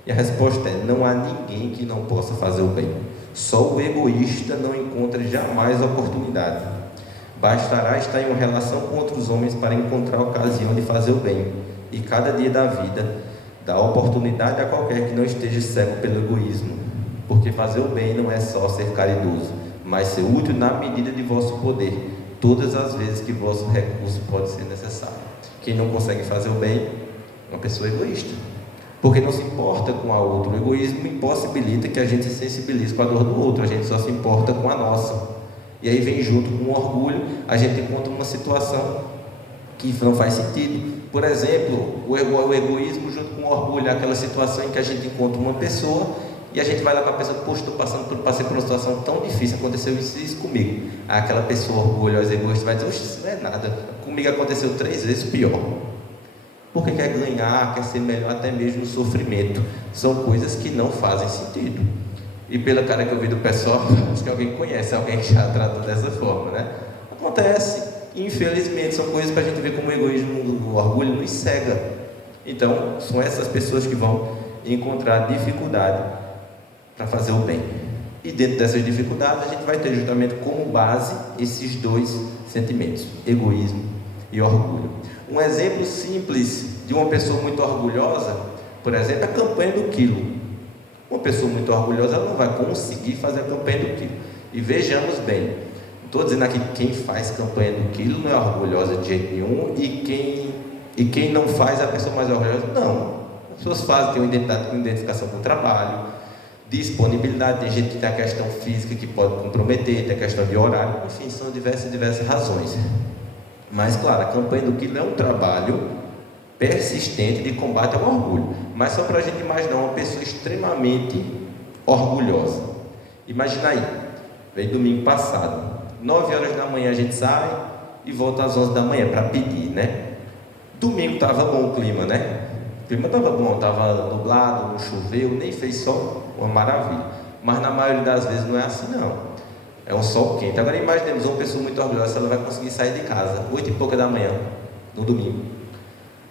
E a resposta é: não há ninguém que não possa fazer o bem. Só o egoísta não encontra jamais oportunidade. Bastará estar em uma relação com outros homens para encontrar a ocasião de fazer o bem. E cada dia da vida dá oportunidade a qualquer que não esteja cego pelo egoísmo. Porque fazer o bem não é só ser caridoso, mas ser útil na medida de vosso poder, todas as vezes que vosso recurso pode ser necessário. Quem não consegue fazer o bem é uma pessoa egoísta, porque não se importa com a outra. O egoísmo impossibilita que a gente se sensibilize com a dor do outro, a gente só se importa com a nossa. E aí vem junto com o orgulho, a gente encontra uma situação que não faz sentido. Por exemplo, o egoísmo junto com o orgulho é aquela situação em que a gente encontra uma pessoa e a gente vai lá para a pessoa: poxa, passei por uma situação tão difícil, aconteceu isso comigo. Aí aquela pessoa orgulhosa, egoísta, vai dizer: oxe, isso não é nada, comigo aconteceu 3 vezes pior. Porque quer ganhar, quer ser melhor até mesmo no sofrimento. São coisas que não fazem sentido. E pela cara que eu vi do pessoal, acho que alguém conhece alguém que já tratou dessa forma, né? Acontece, infelizmente, são coisas para a gente ver como o egoísmo, o orgulho nos cega. Então, são essas pessoas que vão encontrar dificuldade para fazer o bem. E dentro dessas dificuldades, a gente vai ter justamente como base esses dois sentimentos: egoísmo e orgulho. Um exemplo simples de uma pessoa muito orgulhosa, por exemplo, é a campanha do quilo. Uma pessoa muito orgulhosa, ela não vai conseguir fazer a campanha do quilo. E vejamos bem, não estou dizendo aqui que quem faz campanha do quilo não é orgulhosa de jeito nenhum, e quem não faz é a pessoa mais orgulhosa. Não, as pessoas fazem, tem uma identificação com o trabalho, disponibilidade. Tem gente que tem a questão física que pode comprometer, tem a questão de horário, enfim, são diversas razões. Mas claro, a campanha do quilo é um trabalho persistente de combate ao orgulho. Mas só para a gente imaginar uma pessoa extremamente orgulhosa. Imagina aí, veio domingo passado, 9 horas da manhã a gente sai e volta às 11 da manhã para pedir, né? Domingo estava bom o clima, né? O clima estava bom, estava nublado, não choveu, nem fez sol, uma maravilha. Mas na maioria das vezes não é assim, não. É um sol quente. Agora imaginemos uma pessoa muito orgulhosa, se ela vai conseguir sair de casa 8 e pouca da manhã, no domingo,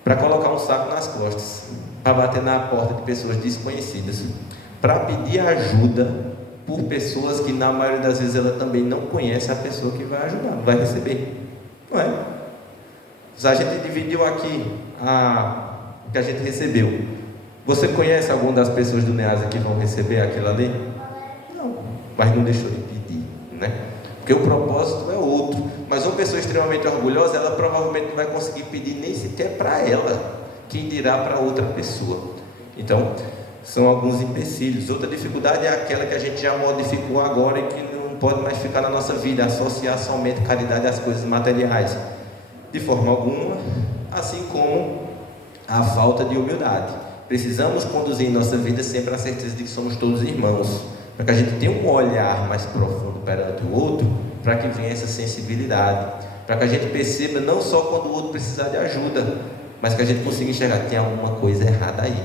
para colocar um saco nas costas, para bater na porta de pessoas desconhecidas, para pedir ajuda por pessoas que na maioria das vezes ela também não conhece a pessoa que vai ajudar, não vai receber, não é? Se a gente dividiu aqui o que a gente recebeu, você conhece alguma das pessoas do NEASA que vão receber aquilo ali? Não, mas não deixou de pedir, né? Porque o propósito é outro. Mas uma pessoa extremamente orgulhosa, ela provavelmente não vai conseguir pedir nem sequer para ela, quem dirá para outra pessoa. Então, são alguns empecilhos. Outra dificuldade é aquela que a gente já modificou agora e que não pode mais ficar na nossa vida: associar somente caridade às coisas materiais, de forma alguma, assim como a falta de humildade. Precisamos conduzir em nossa vida sempre a certeza de que somos todos irmãos, para que a gente tenha um olhar mais profundo perante o outro, para que venha essa sensibilidade, para que a gente perceba não só quando o outro precisar de ajuda, mas que a gente consiga enxergar que tem alguma coisa errada aí.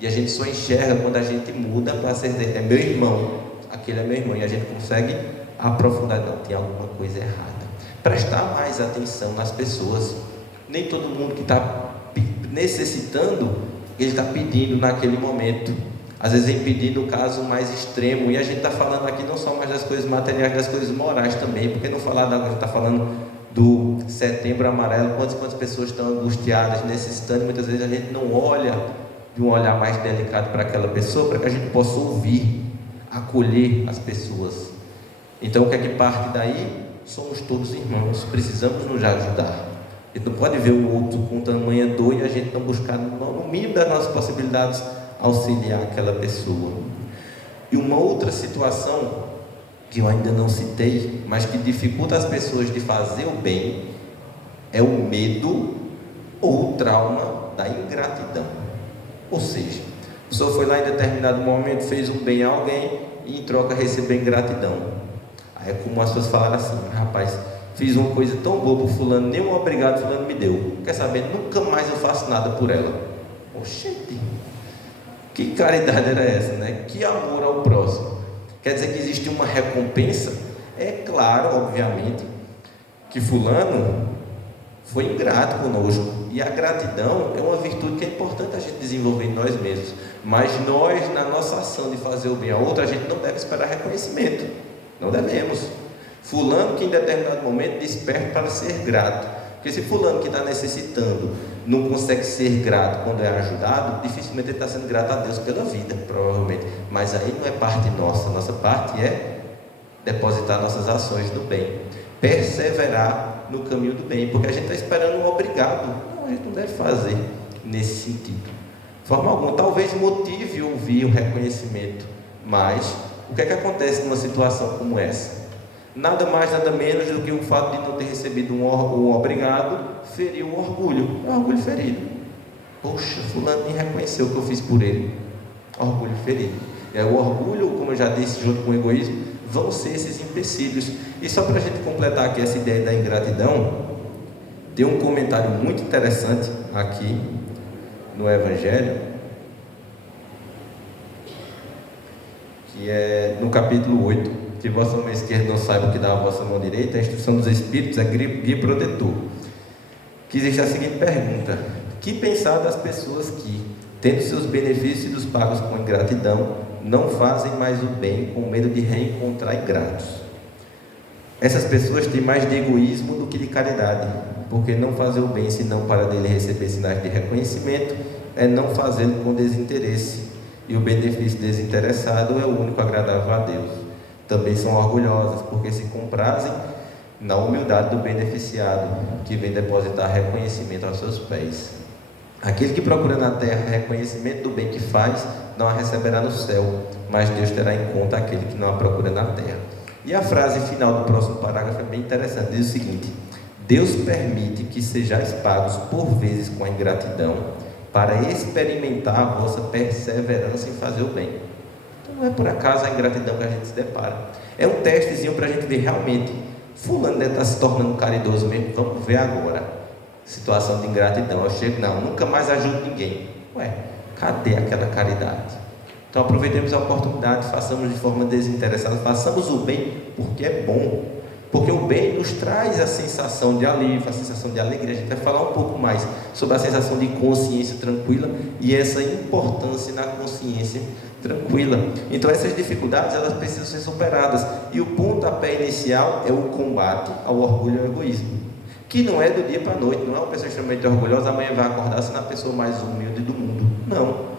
E a gente só enxerga quando a gente muda para ser: é meu irmão, aquele é meu irmão, e a gente consegue aprofundar, não, tem alguma coisa errada. Prestar mais atenção nas pessoas. Nem todo mundo que está necessitando, ele está pedindo naquele momento. Às vezes vem pedindo o caso mais extremo, e a gente está falando aqui não só mais das coisas materiais, das coisas morais também, porque não falar da, a gente está falando do Setembro Amarelo, quantas pessoas estão angustiadas, necessitando, muitas vezes a gente não olha de um olhar mais delicado para aquela pessoa, para que a gente possa ouvir, acolher as pessoas. Então o que é que parte daí? Somos todos irmãos, precisamos nos ajudar. A gente não pode ver o outro com tamanha dor e a gente não buscar, no mínimo das nossas possibilidades, auxiliar aquela pessoa. E uma outra situação que eu ainda não citei, mas que dificulta as pessoas de fazer o bem, é o medo ou o trauma da ingratidão. Ou seja, a pessoa foi lá em determinado momento, fez um bem a alguém e em troca recebeu ingratidão. Aí é como as pessoas falaram assim: rapaz, fiz uma coisa tão boa para fulano, nem um obrigado fulano me deu, quer saber, nunca mais eu faço nada por ela. Oxente, que caridade era essa, né? Que amor ao próximo. Quer dizer que existe uma recompensa? É claro, obviamente, que fulano foi ingrato conosco, e a gratidão é uma virtude que é importante a gente desenvolver em nós mesmos, mas nós, na nossa ação de fazer o bem a outro, a gente não deve esperar reconhecimento, não devemos. Fulano que em determinado momento desperta para ser grato, porque se fulano que está necessitando não consegue ser grato quando é ajudado, dificilmente ele está sendo grato a Deus pela vida, provavelmente. Mas aí não é parte nossa parte é depositar nossas ações no bem, perseverar no caminho do bem, porque a gente está esperando um obrigado. Não, a gente não deve fazer nesse sentido, de forma alguma. Talvez motive ouvir o reconhecimento, mas o que é que acontece numa situação como essa? Nada mais, nada menos do que o fato de não ter recebido um obrigado feriu o orgulho. É um orgulho ferido. Poxa, fulano nem reconheceu o que eu fiz por ele. Orgulho ferido. É o orgulho, como eu já disse, junto com o egoísmo, vão ser esses empecilhos. E só para a gente completar aqui essa ideia da ingratidão, tem um comentário muito interessante aqui no Evangelho, que é no capítulo 8. Que vossa mão esquerda não saiba o que dá a vossa mão direita, a instrução dos Espíritos é guia protetor. Que existe a seguinte pergunta: que pensar das pessoas que, tendo seus benefícios pagos com ingratidão, não fazem mais o bem com medo de reencontrar ingratos? Essas pessoas têm mais de egoísmo do que de caridade, porque não fazer o bem senão para dele receber sinais de reconhecimento é não fazê-lo com desinteresse, e o benefício desinteressado é o único agradável a Deus. Também são orgulhosas, porque se comprazem na humildade do beneficiado, que vem depositar reconhecimento aos seus pés. Aquele que procura na terra reconhecimento do bem que faz, não a receberá no céu, mas Deus terá em conta aquele que não a procura na terra. E a frase final do próximo parágrafo é bem interessante, diz o seguinte: Deus permite que sejais pagos por vezes com a ingratidão, para experimentar a vossa perseverança em fazer o bem. Então não é por acaso a ingratidão que a gente se depara. É um testezinho para a gente ver realmente, fulano deve estar se tornando caridoso mesmo. Vamos ver agora, situação de ingratidão. Eu chego, não, nunca mais ajudo ninguém. Ué, cadê aquela caridade? Então aproveitemos a oportunidade, façamos de forma desinteressada, façamos o bem porque é bom, porque o bem nos traz a sensação de alívio, a sensação de alegria. A gente vai falar um pouco mais sobre a sensação de consciência tranquila e essa importância na consciência tranquila. Então essas dificuldades, elas precisam ser superadas, e o pontapé inicial é o combate ao orgulho e ao egoísmo, que não é do dia para a noite. Não é uma pessoa extremamente orgulhosa, amanhã vai acordar sendo a pessoa mais humilde do mundo, não,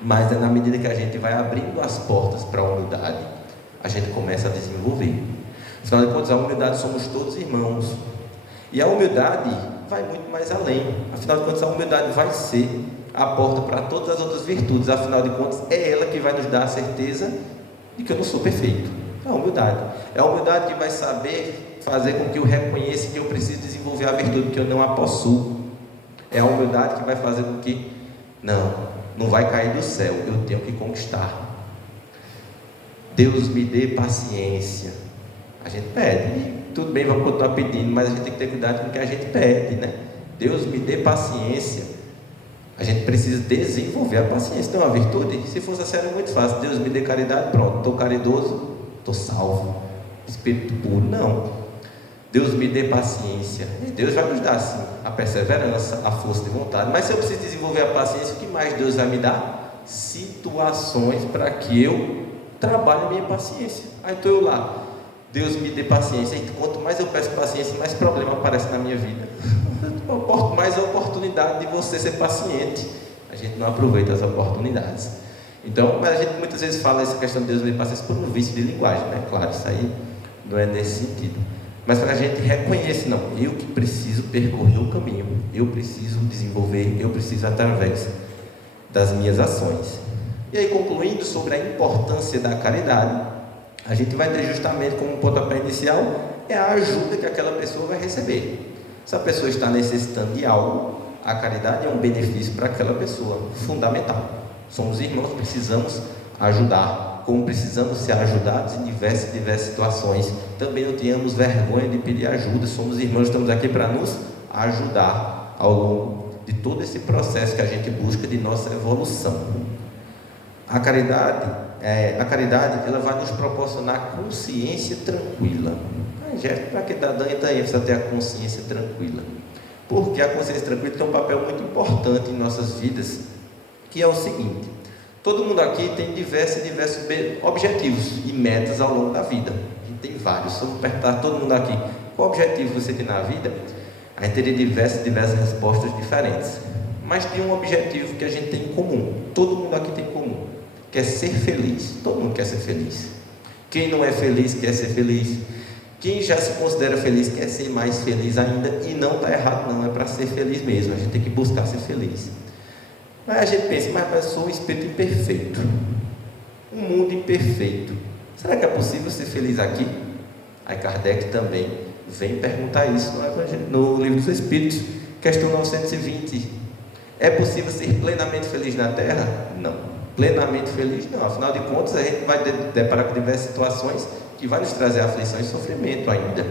mas é na medida que a gente vai abrindo as portas para a humildade, a gente começa a desenvolver. Afinal de contas, a humildade, somos todos irmãos, e a humildade vai muito mais além. Afinal de contas, a humildade vai ser a porta para todas as outras virtudes. Afinal de contas, é ela que vai nos dar a certeza de que eu não sou perfeito. É a humildade. É a humildade que vai saber fazer com que eu reconheça que eu preciso desenvolver a virtude, que eu não a possuo. É a humildade que vai fazer com que não vai cair do céu, eu tenho que conquistar. Deus me dê paciência. A gente pede, tudo bem, vamos continuar pedindo, mas a gente tem que ter cuidado com o que a gente pede, né? Deus me dê paciência. A gente precisa desenvolver a paciência. Então, a virtude, se fosse assim, era muito fácil. Deus me dê caridade, pronto, estou caridoso, estou salvo. espírito puro. Não. Deus me dê paciência. E Deus vai nos dar, sim, a perseverança, a força de vontade. Mas se eu preciso desenvolver a paciência, o que mais Deus vai me dar? Situações para que eu trabalhe a minha paciência. Aí estou eu lá, Deus me dê paciência. E quanto mais eu peço paciência, mais problema aparece na minha vida. Mais a oportunidade de você ser paciente. A gente não aproveita as oportunidades. Então, mas a gente muitas vezes fala essa questão de Deus me dê paciência por um vício de linguagem, né? Claro, isso aí não é nesse sentido. Mas para a gente reconhecer, não, eu que preciso percorrer o caminho, eu preciso desenvolver, eu preciso através das minhas ações. E aí, concluindo sobre a importância da caridade, a gente vai ter justamente como pontapé inicial é a ajuda que aquela pessoa vai receber. Se a pessoa está necessitando de algo, a caridade é um benefício para aquela pessoa, fundamental. Somos irmãos, precisamos ajudar, como precisamos ser ajudados em diversas situações. Também não tenhamos vergonha de pedir ajuda, somos irmãos, estamos aqui para nos ajudar ao longo de todo esse processo que a gente busca de nossa evolução. A caridade, ela vai nos proporcionar consciência tranquila. Para que dá ênfase a ter a consciência tranquila? Porque a consciência tranquila tem um papel muito importante em nossas vidas, que é o seguinte: todo mundo aqui tem diversos objetivos e metas ao longo da vida. A gente tem vários. Se eu perguntar todo mundo aqui qual objetivo você tem na vida, a gente teria diversas respostas diferentes. Mas tem um objetivo que a gente tem em comum. Todo mundo aqui tem em comum, que é ser feliz. Todo mundo quer ser feliz. Quem não é feliz quer ser feliz. Quem já se considera feliz quer ser mais feliz ainda. E não está errado, não, é para ser feliz mesmo. A gente tem que buscar ser feliz. Mas a gente pensa, mas eu sou um espírito imperfeito, um mundo imperfeito, será que é possível ser feliz aqui? Aí Kardec também vem perguntar isso no Livro dos Espíritos, questão 920. É possível ser plenamente feliz na Terra? Não. Plenamente feliz não. Afinal de contas, a gente vai deparar com diversas situações que vai nos trazer aflição e sofrimento ainda.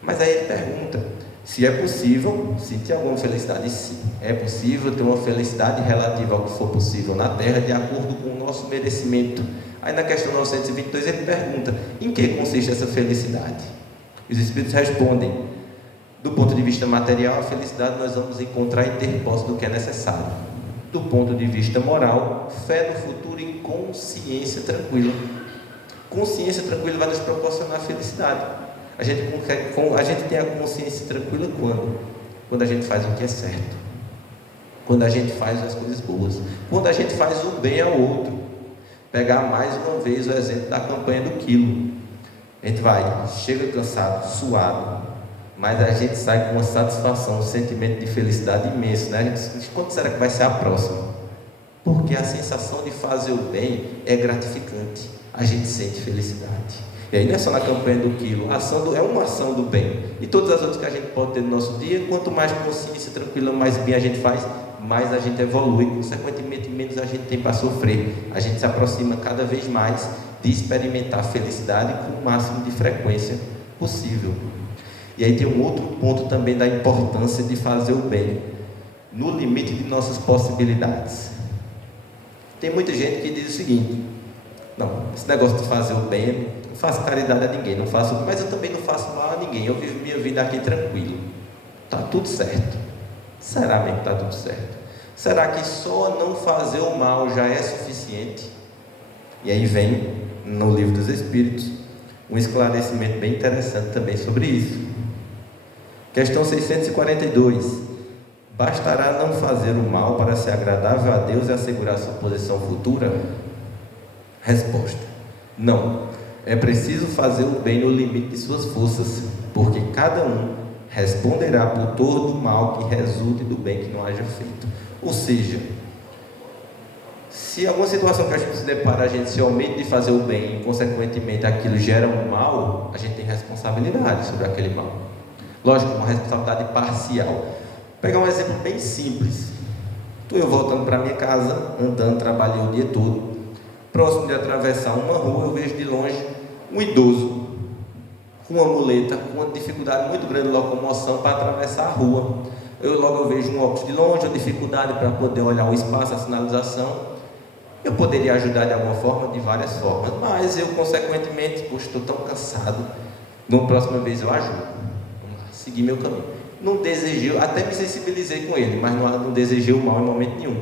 Mas aí ele pergunta se é possível sentir alguma felicidade. Sim, é possível ter uma felicidade relativa ao que for possível na Terra, de acordo com o nosso merecimento. Aí na questão 922 ele pergunta: em que consiste essa felicidade? Os Espíritos respondem: do ponto de vista material, a felicidade nós vamos encontrar em ter posse do que é necessário. Do ponto de vista moral, fé no futuro e consciência tranquila. Consciência tranquila vai nos proporcionar felicidade. A gente tem a consciência tranquila quando a gente faz o que é certo, quando a gente faz as coisas boas, quando a gente faz o bem ao outro. Pegar mais uma vez o exemplo da campanha do quilo. A gente chega cansado, suado, mas a gente sai com uma satisfação, um sentimento de felicidade imenso, né? A gente diz: quando será que vai ser a próxima? Porque a sensação de fazer o bem é gratificante, a gente sente felicidade. E aí não é só na campanha do quilo, é uma ação do bem. E todas as outras que a gente pode ter no nosso dia, quanto mais consciência tranquila, mais bem a gente faz, mais a gente evolui. Consequentemente, menos a gente tem para sofrer. A gente se aproxima cada vez mais de experimentar felicidade com o máximo de frequência possível. E aí tem um outro ponto também da importância de fazer o bem, no limite de nossas possibilidades. Tem muita gente que diz o seguinte: não, esse negócio de fazer o bem, não faço caridade a ninguém, mas eu também não faço mal a ninguém, eu vivo minha vida aqui tranquilo, está tudo certo. Será mesmo que está tudo certo? Será que só não fazer o mal já é suficiente? E aí vem no Livro dos Espíritos um esclarecimento bem interessante também sobre isso. Questão 642: bastará não fazer o mal para ser agradável a Deus e assegurar sua posição futura? Resposta: não. É preciso fazer o bem no limite de suas forças, porque cada um responderá por todo o mal que resulte do bem que não haja feito. Ou seja, se alguma situação que a gente se depara, a gente se omite de fazer o bem e consequentemente aquilo gera um mal, a gente tem responsabilidade sobre aquele mal. Lógico, uma responsabilidade parcial. Vou pegar um exemplo bem simples. Estou eu voltando para minha casa, andando, trabalhei o dia todo. Próximo de atravessar uma rua, eu vejo de longe um idoso com uma muleta, com uma dificuldade muito grande de locomoção para atravessar a rua. Logo eu vejo um óculos de longe, uma dificuldade para poder olhar o espaço, a sinalização. Eu poderia ajudar de alguma forma, de várias formas, mas eu, consequentemente, poxa, estou tão cansado, na próxima vez eu ajudo. Vamos lá, seguir meu caminho. Não desejei, até me sensibilizei com ele, mas não desejei o mal em momento nenhum.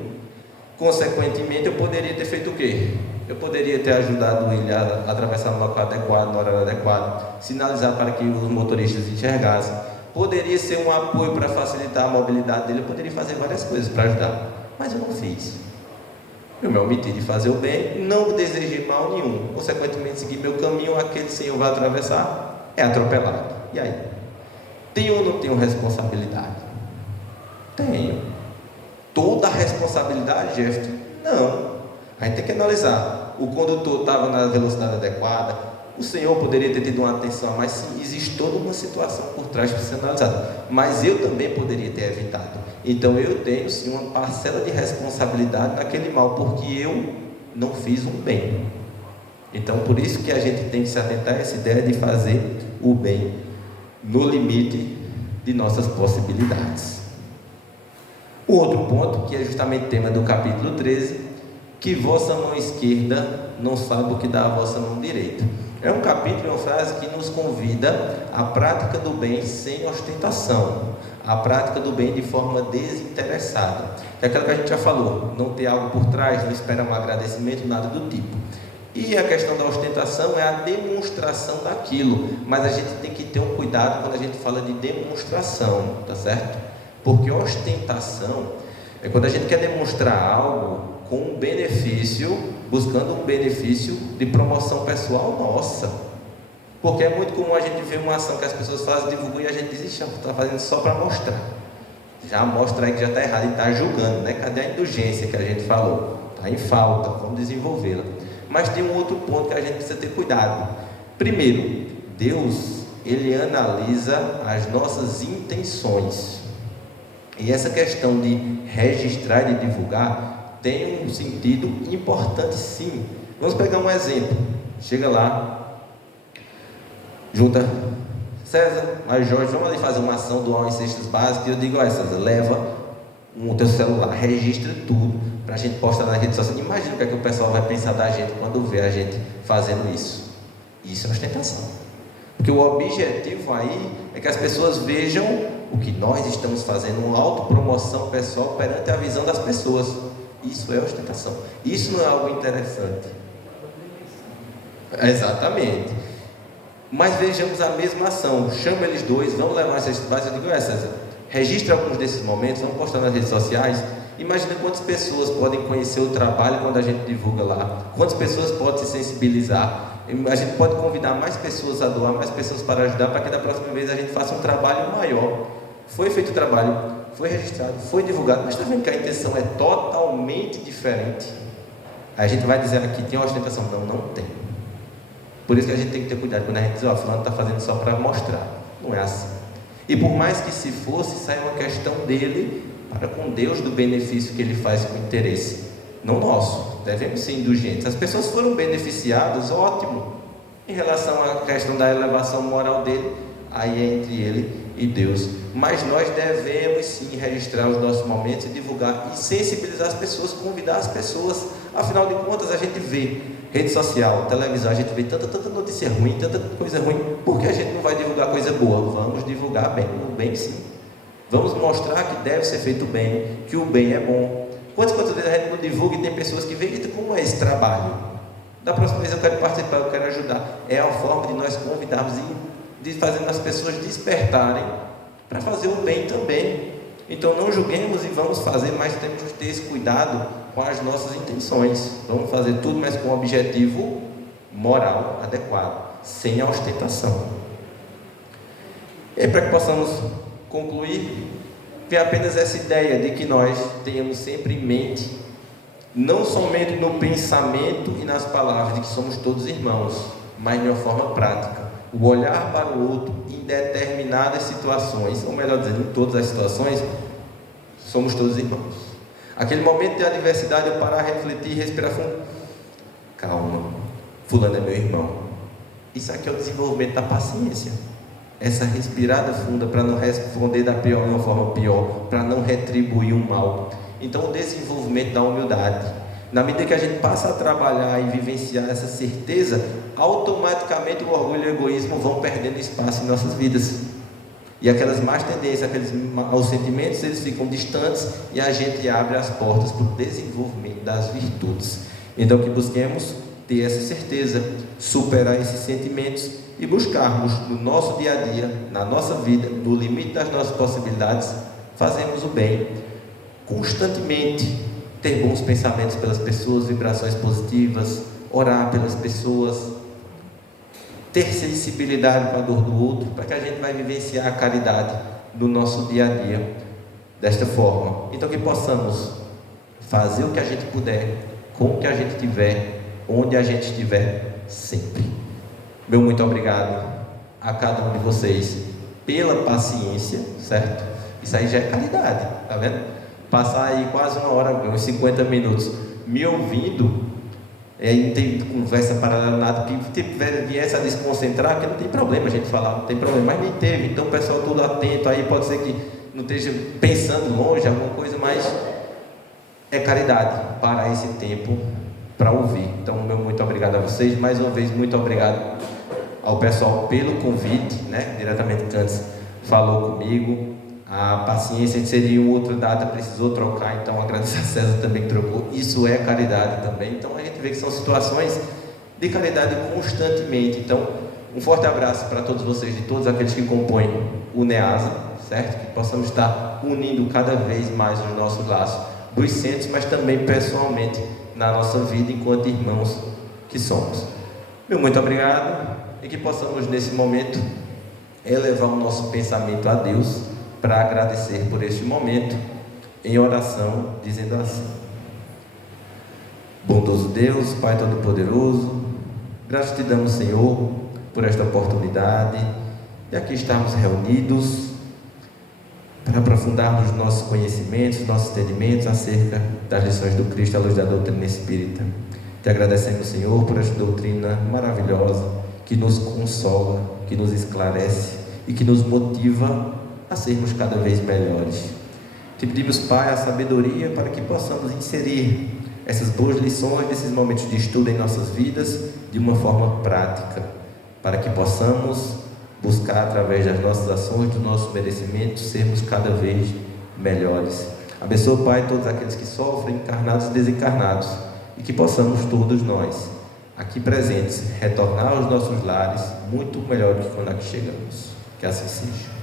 Consequentemente, eu poderia ter feito o quê? Eu poderia ter ajudado ele a atravessar no local adequado, no horário adequado, sinalizar para que os motoristas enxergassem. Poderia ser um apoio para facilitar a mobilidade dele, eu poderia fazer várias coisas para ajudar, mas eu não fiz. Eu me omiti de fazer o bem, não desejei mal nenhum, consequentemente segui meu caminho, aquele senhor vai atravessar, é atropelado. E aí? Tenho ou não tenho responsabilidade? Tenho. Toda a responsabilidade, Jefferson? Não. A gente tem que analisar. O condutor estava na velocidade adequada, o senhor poderia ter tido uma atenção, mas sim, existe toda uma situação por trás para ser analisada. Mas eu também poderia ter evitado. Então eu tenho sim uma parcela de responsabilidade naquele mal, porque eu não fiz um bem. Então por isso que a gente tem que se atentar a essa ideia de fazer o bem no limite de nossas possibilidades. O outro ponto, que é justamente tema do capítulo 13, que vossa mão esquerda não sabe o que dá a vossa mão direita. É um capítulo, uma frase que nos convida à prática do bem sem ostentação, à prática do bem de forma desinteressada. É aquilo que a gente já falou, não ter algo por trás, não esperar um agradecimento, nada do tipo. E a questão da ostentação é a demonstração daquilo, mas a gente tem que ter um cuidado quando a gente fala de demonstração, tá certo? Porque ostentação é quando a gente quer demonstrar algo com um benefício, buscando um benefício de promoção pessoal nossa. Porque é muito comum a gente ver uma ação que as pessoas fazem, divulgam e a gente diz, está fazendo só para mostrar. Já mostra aí que já está errado e está julgando, né? Cadê a indulgência que a gente falou? Está em falta, vamos desenvolvê-la. Mas tem um outro ponto que a gente precisa ter cuidado. Primeiro, Deus, Ele analisa as nossas intenções. E essa questão de registrar e de divulgar tem um sentido importante, sim. Vamos pegar um exemplo. Chega lá, junta César, mas Jorge, vamos ali fazer uma ação, doar em cestas básicas. E eu digo, olha César, leva o teu celular, registra tudo para a gente postar nas redes sociais. Imagina o que é que o pessoal vai pensar da gente quando vê a gente fazendo isso. Isso é ostentação. Porque o objetivo aí é que as pessoas vejam o que nós estamos fazendo, uma autopromoção pessoal perante a visão das pessoas. Isso é ostentação. Isso não é algo interessante. Exatamente. Mas vejamos a mesma ação. Chama eles dois, vamos levar essas bases. Eu digo, César, registre alguns desses momentos, vamos postar nas redes sociais. Imagina quantas pessoas podem conhecer o trabalho quando a gente divulga lá. Quantas pessoas podem se sensibilizar. A gente pode convidar mais pessoas a doar, mais pessoas para ajudar, para que da próxima vez a gente faça um trabalho maior. Foi feito o trabalho, foi registrado, foi divulgado, mas está vendo que a intenção é totalmente diferente. Aí a gente vai dizer aqui, tem uma ostentação? Não, não tem. Por isso que a gente tem que ter cuidado quando a gente diz, ó, fulano está fazendo só para mostrar. Não é assim. E por mais que se fosse, isso é uma questão dele para com Deus, do benefício que ele faz com interesse, não nosso. Devemos ser indulgentes. As pessoas foram beneficiadas, ótimo. Em relação à questão da elevação moral dele, aí é entre ele e Deus. Mas nós devemos sim registrar os nossos momentos e divulgar e sensibilizar as pessoas, convidar as pessoas. Afinal de contas, a gente vê rede social, televisão, a gente vê tanta notícia ruim, tanta coisa ruim. Por que a gente não vai divulgar coisa boa? Vamos divulgar bem, o bem sim. Vamos mostrar que deve ser feito bem, que o bem é bom. Quantas vezes a gente não divulga e tem pessoas que veem, como é esse trabalho? Da próxima vez eu quero participar, eu quero ajudar. É a forma de nós convidarmos e de fazer as pessoas despertarem para fazer o bem também. Então não julguemos e vamos fazer, mas temos que ter esse cuidado com as nossas intenções. Vamos fazer tudo, mas com um objetivo moral adequado, sem a ostentação. E para que possamos concluir, tem apenas essa ideia de que nós tenhamos sempre em mente, não somente no pensamento e nas palavras, de que somos todos irmãos, mas de uma forma prática. O olhar para o outro em determinadas situações, ou melhor dizendo, em todas as situações, somos todos irmãos. Aquele momento de adversidade, eu parar, refletir, respirar fundo. Calma, fulano é meu irmão. Isso aqui é o desenvolvimento da paciência. Essa respirada funda para não responder da pior de uma forma pior, para não retribuir o mal. Então o desenvolvimento da humildade, Na medida que a gente passa a trabalhar e vivenciar essa certeza, automaticamente o orgulho e o egoísmo vão perdendo espaço em nossas vidas. E aquelas más tendências, aqueles maus sentimentos, eles ficam distantes e a gente abre as portas para o desenvolvimento das virtudes. Então que busquemos ter essa certeza, superar esses sentimentos e buscarmos no nosso dia a dia, na nossa vida, no limite das nossas possibilidades, fazermos o bem constantemente, ter bons pensamentos pelas pessoas, vibrações positivas, orar pelas pessoas, ter sensibilidade para a dor do outro, para que a gente vai vivenciar a caridade no nosso dia a dia desta forma. Então que possamos fazer o que a gente puder, com o que a gente tiver, onde a gente estiver, sempre. Meu muito obrigado a cada um de vocês pela paciência, certo? Isso aí já é caridade, tá vendo? Passar aí quase uma hora, uns 50 minutos me ouvindo, não tem conversa paralela, nada, que viesse a desconcentrar, que não tem problema a gente falar, não tem problema, mas nem teve. Então o pessoal todo atento aí, pode ser que não esteja pensando longe, alguma coisa, mas é caridade parar esse tempo para ouvir. Então meu muito obrigado a vocês, mais uma vez muito obrigado ao pessoal pelo convite, né? Diretamente Cantes falou comigo, a paciência de seria uma outra data, precisou trocar, então agradeço a César também que trocou, isso é caridade também. Então a gente vê que são situações de caridade constantemente. Então um forte abraço para todos vocês, de todos aqueles que compõem o NEASA, certo? Que possamos estar unindo cada vez mais os nossos laços dos centros, mas também pessoalmente na nossa vida enquanto irmãos que somos. Meu muito obrigado, e que possamos nesse momento elevar o nosso pensamento a Deus para agradecer por este momento em oração, dizendo assim: bondoso Deus, Pai Todo-Poderoso, graças te damos, Senhor, por esta oportunidade de aqui estarmos reunidos para aprofundarmos nossos conhecimentos, nossos entendimentos acerca das lições do Cristo à luz da doutrina espírita. Te agradecemos, Senhor, por esta doutrina maravilhosa que nos consola, que nos esclarece e que nos motiva a sermos cada vez melhores. Te pedimos, Pai, a sabedoria para que possamos inserir essas boas lições desses momentos de estudo em nossas vidas de uma forma prática, para que possamos buscar através das nossas ações, do nosso merecimento, sermos cada vez melhores. Abençoa, Pai, todos aqueles que sofrem, encarnados e desencarnados, e que possamos todos nós, aqui presentes, retornar aos nossos lares muito melhor do que quando aqui chegamos. Que assim seja.